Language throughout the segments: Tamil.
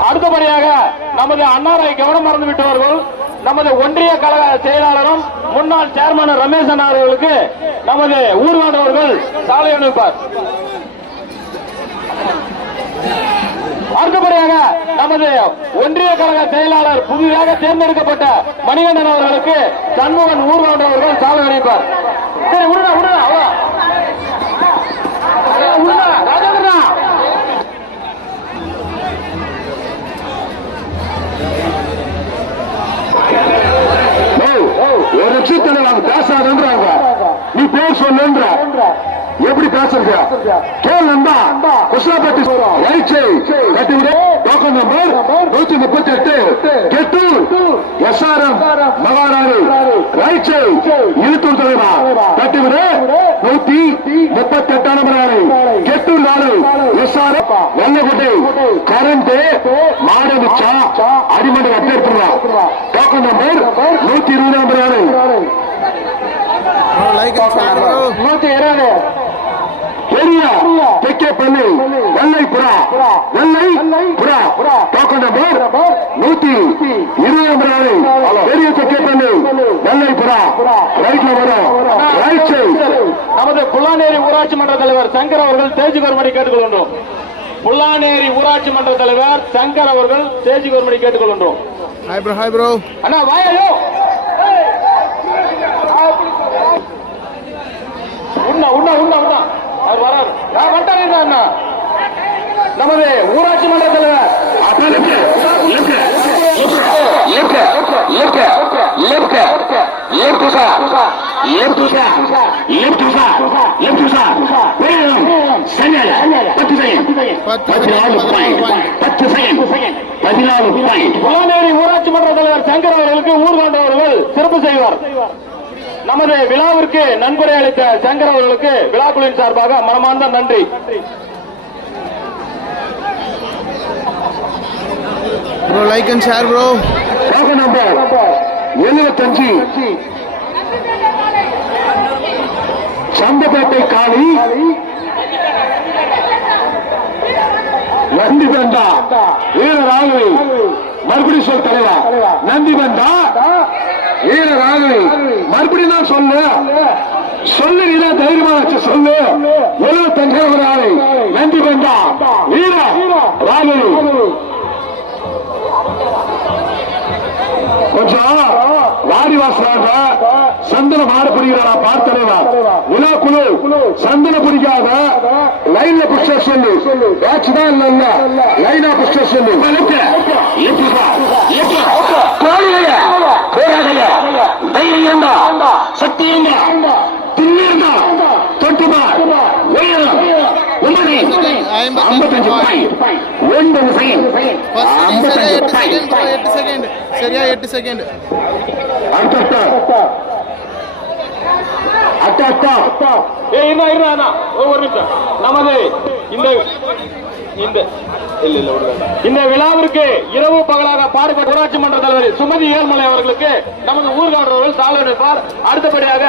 அடுத்தபடியாக நமது அன்னாரை கவனம் மறந்து விட்டவர்கள் நமது ஒன்றிய கழக செயலாளரும் முன்னாள் சேர்மன் ரமேஷ் அண்ணா அவர்களுக்கு நமது ஊர்வாண்டவர்கள் சாலை அனுப்பார். அடுத்தபடியாக நமது ஒன்றிய கழக செயலாளர் புதிதாக தேர்ந்தெடுக்கப்பட்ட மணிகண்டன் அவர்களுக்கு சண்முகன் ஊர்வலம் அவர்கள் சாலை அணிப்பார் சரி விடுடா விடுடா அவ்வளோ கட்சி தலைவர் பேசாதன்றாங்க நீ பேர் சொல்லுன்ற எப்படி பேசுறது கேள்வா குஷ்ணாபட்டி ரைச்சை கட்டிவிட. டோக்கன் நம்பர் நூத்தி முப்பத்தி எட்டு கெட்டு எஸ் ஆர் எம் மகாராணி. ரைச்சை இருத்தூர் தலைவா. கட்டிவிட. நூத்தி முப்பத்தி எட்டாம் மகாராணி. கெட்டு நாலு S R M Vellakuttai current அடிமனை அப்பிடுறா டோக்கன் நம்பர் நூத்தி இருபது number Bro, like and share, bro. நூத்தி இருபது. பெரிய தெற்கே பள்ளி வெள்ளை புறா. வெள்ளை புறா. டோக்கன் நம்பர் நூத்தி இருபது நம்பர் பெரிய தெற்கே பள்ளி வெள்ளை புறா. ரைட்ல வரும். ரைட் நமது புல்லானேரி ஊராட்சி மன்ற தலைவர் சங்கர் அவர்கள் தேஜி கவர்மணி கேட்டுக்கொள்கின்றோம். புல்லானேரி ஊராட்சி மன்ற தலைவர் சங்கர் அவர்கள் தேஜி கவர்மணி கேட்டுக்கொள்கின்றோம் Hi, bro. Hi, bro. அண்ணா வாயோ உண்ணா உண்ணா உண்ணா உண்ணா அவர் வராரு ஆ, வந்துட்டாங்க அண்ணா நமது ஊராட்சி மன்ற தலைவர் அப்ப பத்து ஊராட்சி மன்ற தலைவர் சங்கர் அவர்களுக்கு ஊர்கொண்ட சிறப்பு செய்வார். நமது விழாவிற்கு நண்பரை அளித்த சங்கர் அவர்களுக்கு விழாக்குழுவின் சார்பாக மனமார்ந்த நன்றி. Bro like and share bro token number எழுபத்தஞ்சு சந்தபேட்டை காளி. நந்தி பண்டா வீரராகவி. மறுபடியும் சொல் தலைவா. நந்தி பண்டா வீரராகவி. மறுபடியும் தான் சொல்லு. சொல்லு நீதான் தைரியமா வச்சு சொல்லு. எழுபத்தஞ்சு ஒரு ஆளை நந்தி பண்டா வீர ராகவி. கொஞ்சம் வாடி வாசலாக சந்தன மாறு பிடிக்கிறா பார்த்தலைவா விழா குழு. சந்தன பிடிக்காத லைன்ல புஷ்ட சொல்லு. பேட்ச் தான் இல்ல இல்ல. லைனா புஷ்ட சொல்லு. கோழிலைய போராடல தைரியம் சக்தியம் ஐம்பத்தஞ்சு ரூபாய். ஒன்பது செகண்ட் சரியா எட்டு செகண்ட் எட்டு செகண்ட் சரியா எட்டு செகண்ட் ஒரு நிமிஷம். நமது இந்த இந்த இந்த விழாவிற்கு இரவு பகலாக பாடுபட்ட ஊராட்சி மன்ற தலைவர் சுமதி ஏழ்மலை அவர்களுக்கு நமது ஊர்காவலர்கள் சாலை அளிப்பார் அடுத்தபடியாக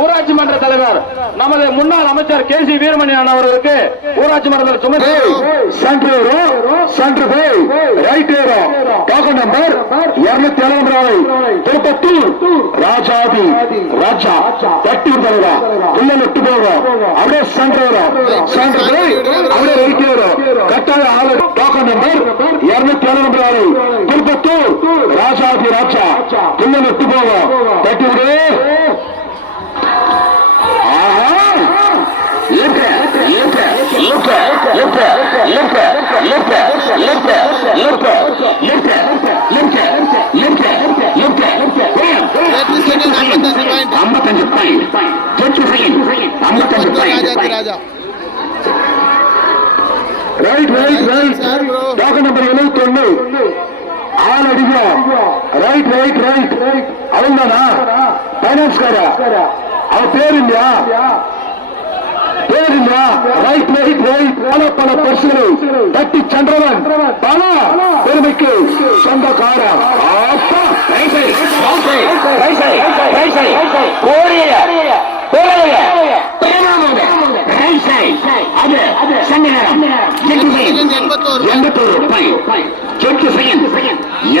ஊராட்சி மன்ற தலைவர் நமது முன்னாள் அமைச்சர் கே சி வீரமணியன் அவர்களுக்கு ஊராட்சி மன்ற தலைவர் சுமதி சென்டர் சென்டர் போய் ரைட் டோக்கன் நம்பர் இருநூத்தி எழுபது திருப்பத்தூர். ராஜாதி ராஜா தட்டி தலைவா உள்ள விட்டு போவோம் அப்படியே சென்டர் வரும் சென்டர் போய் அப்படியே ரைட் ஏரோ கட்டாய ஆளு ಟೋಕನ್ ನಂಬರ್ ಎರಡ್ನೂತ್ತೇಳು ನಂಬರ್ ಆರು ದುರ್ಬತ್ತು ರಾಜಾದಿ ರಾಜ ಪುಣ್ಯ ಮುಟ್ಟುಬೋವ ತಟ್ಟಿಬಿಡು ಅಂಬತ್ತಂಜು ರೂಪಾಯಿ ಅಂಬತ್ತಂಜು ರೂಪಾಯಿ ಅಂಬತ್ತಂಜು ರೂಪಾಯಿ right right right. Doctor number எழுபத்தி ஒண்ணு ஆள் அடிக்கும் ரைட் ரைட் ரைட் அவன் தானா பைனான்ஸ் காரா? அவன் பேர் இல்லையா? பேர் இல்லையா? ரைட் ரைட் ரைட் பல பல பரிசுகளை தட்டி சென்றவன் பல பெருமைக்கு சொந்தக்காரா? கோரிய. அது. சங்கரம் எட்டு எண்பத்தோரு. எண்பத்தோரு பாயிண்ட் எட்டு செகண்ட்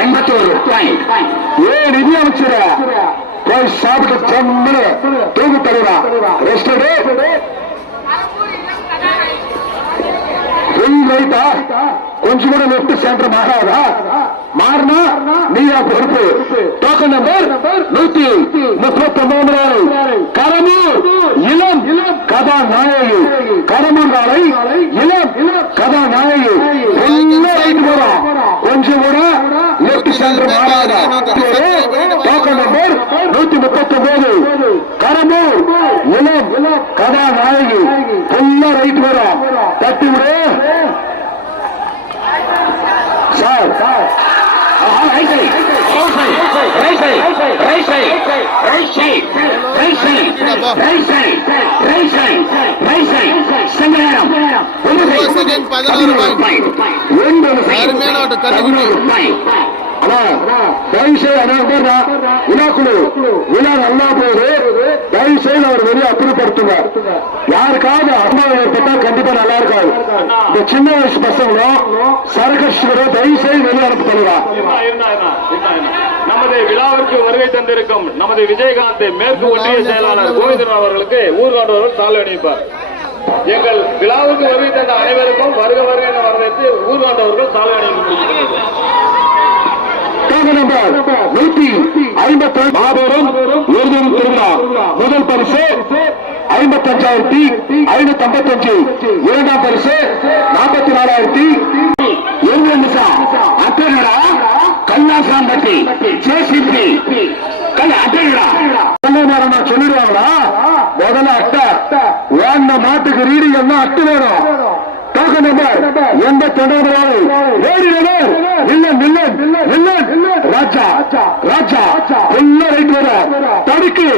எண்பத்தோரு பாயிண்ட் ஏ நிதி அமைச்சர. போய் சாப்பிட்டு செம்மனு தூக்கு தருவா. ரெஸ்ட் ரைட்டா கொஞ்சம் கூட லெஃப்ட் சென்டர் மாறாதா? மாறினா நீயா பொறுப்பு. டோக்கன் நம்பர் நூத்தி முப்பத்தி ஒன்பது கரமூர் இளம் கதாநாயகி. கடமூர் நாளை இளம். கதாநாயகி ஃபுல்லா ரைட் போறோம் கொஞ்சம் கூட லெஃப்ட் சென்டர் மாறாத டோக்கன் நம்பர் நூத்தி முப்பத்தி ஒன்பது கரமூர் இளம் கதாநாயகி ஃபுல்லா ரைட் வரும் தட்டி விடு. சார். ஆஹா, ரைட் ரைட் பதினோரு point. ஒன்பது side. அருமையான ஓட்டம், கண்டுபிடி. பதினோரு point. அண்ணா, தயவு செய்து அண்ணா உட்கார்றா. விழா நல்லா போகுது தயவு செய்து அவர் வெளியே அப்புறப்படுத்துங்க யாருக்காவது அம்மாவை ஏற்பட்டா கண்டிப்பா நல்லா இருக்காது இந்த சின்ன வயசு பசங்களும் சரகஸ்டரும் தயவு செய்து வெளியே அனுப்ப தருவா. நமது விழாவிற்கு வருகை தந்திருக்கும் நமது விஜயகாந்த் மேற்கு ஒன்றிய செயலாளர் கோவிந்தன் அவர்களுக்கு ஊர்காண்டவர்கள் சாலை அணிவிப்பார் எங்கள் விழாவுக்கு வருகை தந்த அனைவருக்கும் வருக வருக என வரவேற்று ஊர்காண்டவர்கள் சாலை அணிவிப்பார் டோக்கன் நம்பர் நூத்தி ஐம்பத்தி மாபெரும் எழுதும் திருவிழா. முதல் பரிசு ஐம்பத்தி அஞ்சாயிரத்தி ஐநூத்தி ஐம்பத்தி அஞ்சு இரண்டாம் பரிசு நாற்பத்தி நாலாயிரத்தி எழுபது நிமிஷம் அட்டனடா கல்லாசாம்பட்டி ஜேசிபி. கல் அட்டனடா நேரம் சொல்லிடுவாங்களா? முதல்ல அட்டை. வேண்ட மாட்டுக்கு ரீடிங் எல்லாம் அட்டு வேணும். நம்பர் எண்பத்தி ஒன்பது வேடி நகர். வில்லன் வில்லன் வில்லன் ராஜா ராஜா. எல்லாம் ரைட் வர. தடுக்கு.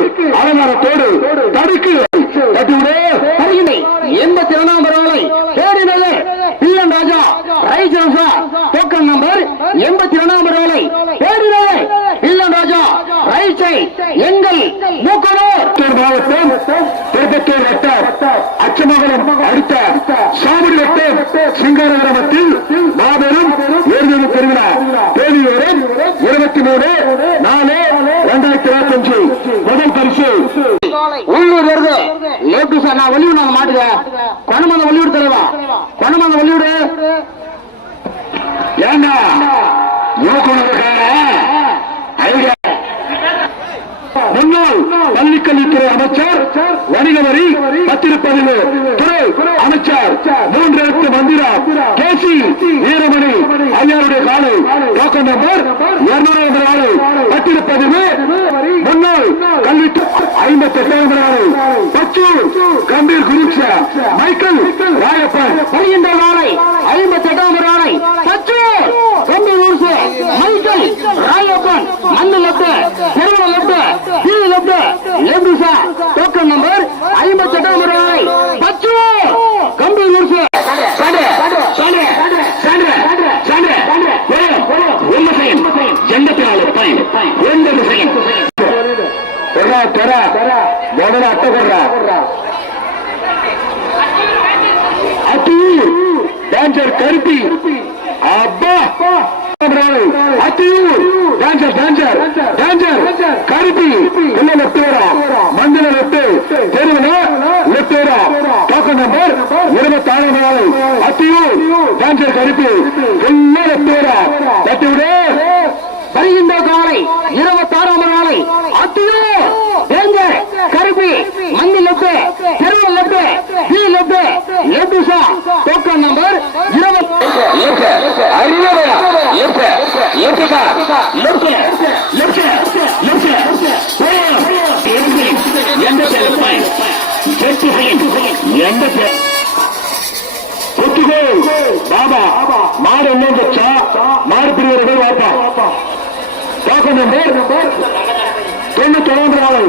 அலங்காரத்தோடு. தடுக்கு. தட்டி விடு சரியில்லை. எண்பத்தி இரண்டாம் பரவாயில்லை வேடி நகர் வில்லன் ராஜா. ரைட் ராஜா. டோக்கன் நம்பர் எண்பத்தி இரண்டாம் வேடி நகர். வில்லன் ராஜா. ரைட் சைட் எங்கள் மூக்கனூர். மாவட்டம் திருப்பத்தூர் வட்டம். அச்சமங்கலம் அடுத்த சிங்கார கிராமத்தில் மாபெரும் ஏரியம் திருவிழா தேதி வரும் இருபத்தி மூணு நாலு இரண்டாயிரத்தி இருபத்தி அஞ்சு முதல் பரிசு. உள்ளூர் வருது. லேட்டு சார் நான் வெளியூர் நாங்க மாட்டுங்க கொணமந்த வெளியூர் தலைவா. கொணமந்த வெளியூர் ஏண்டா? யோகனதுக்காக முன்னாள் பள்ளிக்கல்வித்துறை அமைச்சர் வணிக வரி பத்திரப்பதிவு துறை அமைச்சர் மூன்று எழுத்து மந்திரம் கேசி வீரமணி ஐயாருடைய காலை டோக்கன் நம்பர் இருநூறு ஆளு பத்திரப்பதிவு முன்னாள் கல்வித்துறை ஐம்பத்தி எட்டாவது ஆளு பச்சூர் கம்பீர் குருட்ச மைக்கேல் ராயப்பன் வருகின்ற நாளை ஐம்பத்தி எட்டாவது ஆளை பச்சூர் கம்பீர் குருட்ச மைக்கேல் ராயப்பன் மண்ணு லெப்ட் தெருவு லெப்ட் கீழ் left left sir token number ஐம்பத்தி எட்டாம் ரூபாய் பச்சு கம்பீர் ஊர்ஸ் சாண்டே சாண்டே சாண்டே சாண்டே ஒன்று செகண்ட் எண்பத்தி நாலு பாயிண்ட் ஒன்பது செகண்ட் கொர்ரா கொர்ரா முதல்ல அட்டை கொர்ரா அத்தி டேஞ்சர் கருப்பி. அப்பா. Athiyur danger danger danger Karuppi. உள்ள லெப்ட் வரும் மந்திர லெப்ட் தெருவுல லெப்ட் வரும் நாள் அத்தியூர் கருப்பி உள்ள லெப்ட் வரும் தட்டி விடு வருகின்ற காலை இருபத்தி ஆறாம் நாளை அத்தியூர் டேஞ்சர் கருப்பி மந்தி லெப்ட் தெருவு லெப்ட் பி லெப்ட் லெப்ட் சா டோக்கன் நம்பர் இருபத்தி அறிவுரை லெப்ட் லெப்ட் சா லெப்ட் லெப்ட் லெப்ட் எண்பத்தி எட்டு எண்பத்தி ஒத்துக்கோ பாபா மாடு என்ன வச்சா மாடு வாப்பா நம்பர் தொண்ணூத்தி நாளை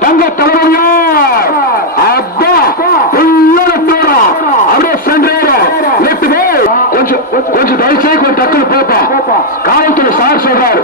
தங்க தலைவரியார் அப்பா அப்படியே கொஞ்சம் கொஞ்சம் தயவுசெய்து கொஞ்சம் டக்குனு போப்பா. காவல்துறை சார் சொல்றாரு.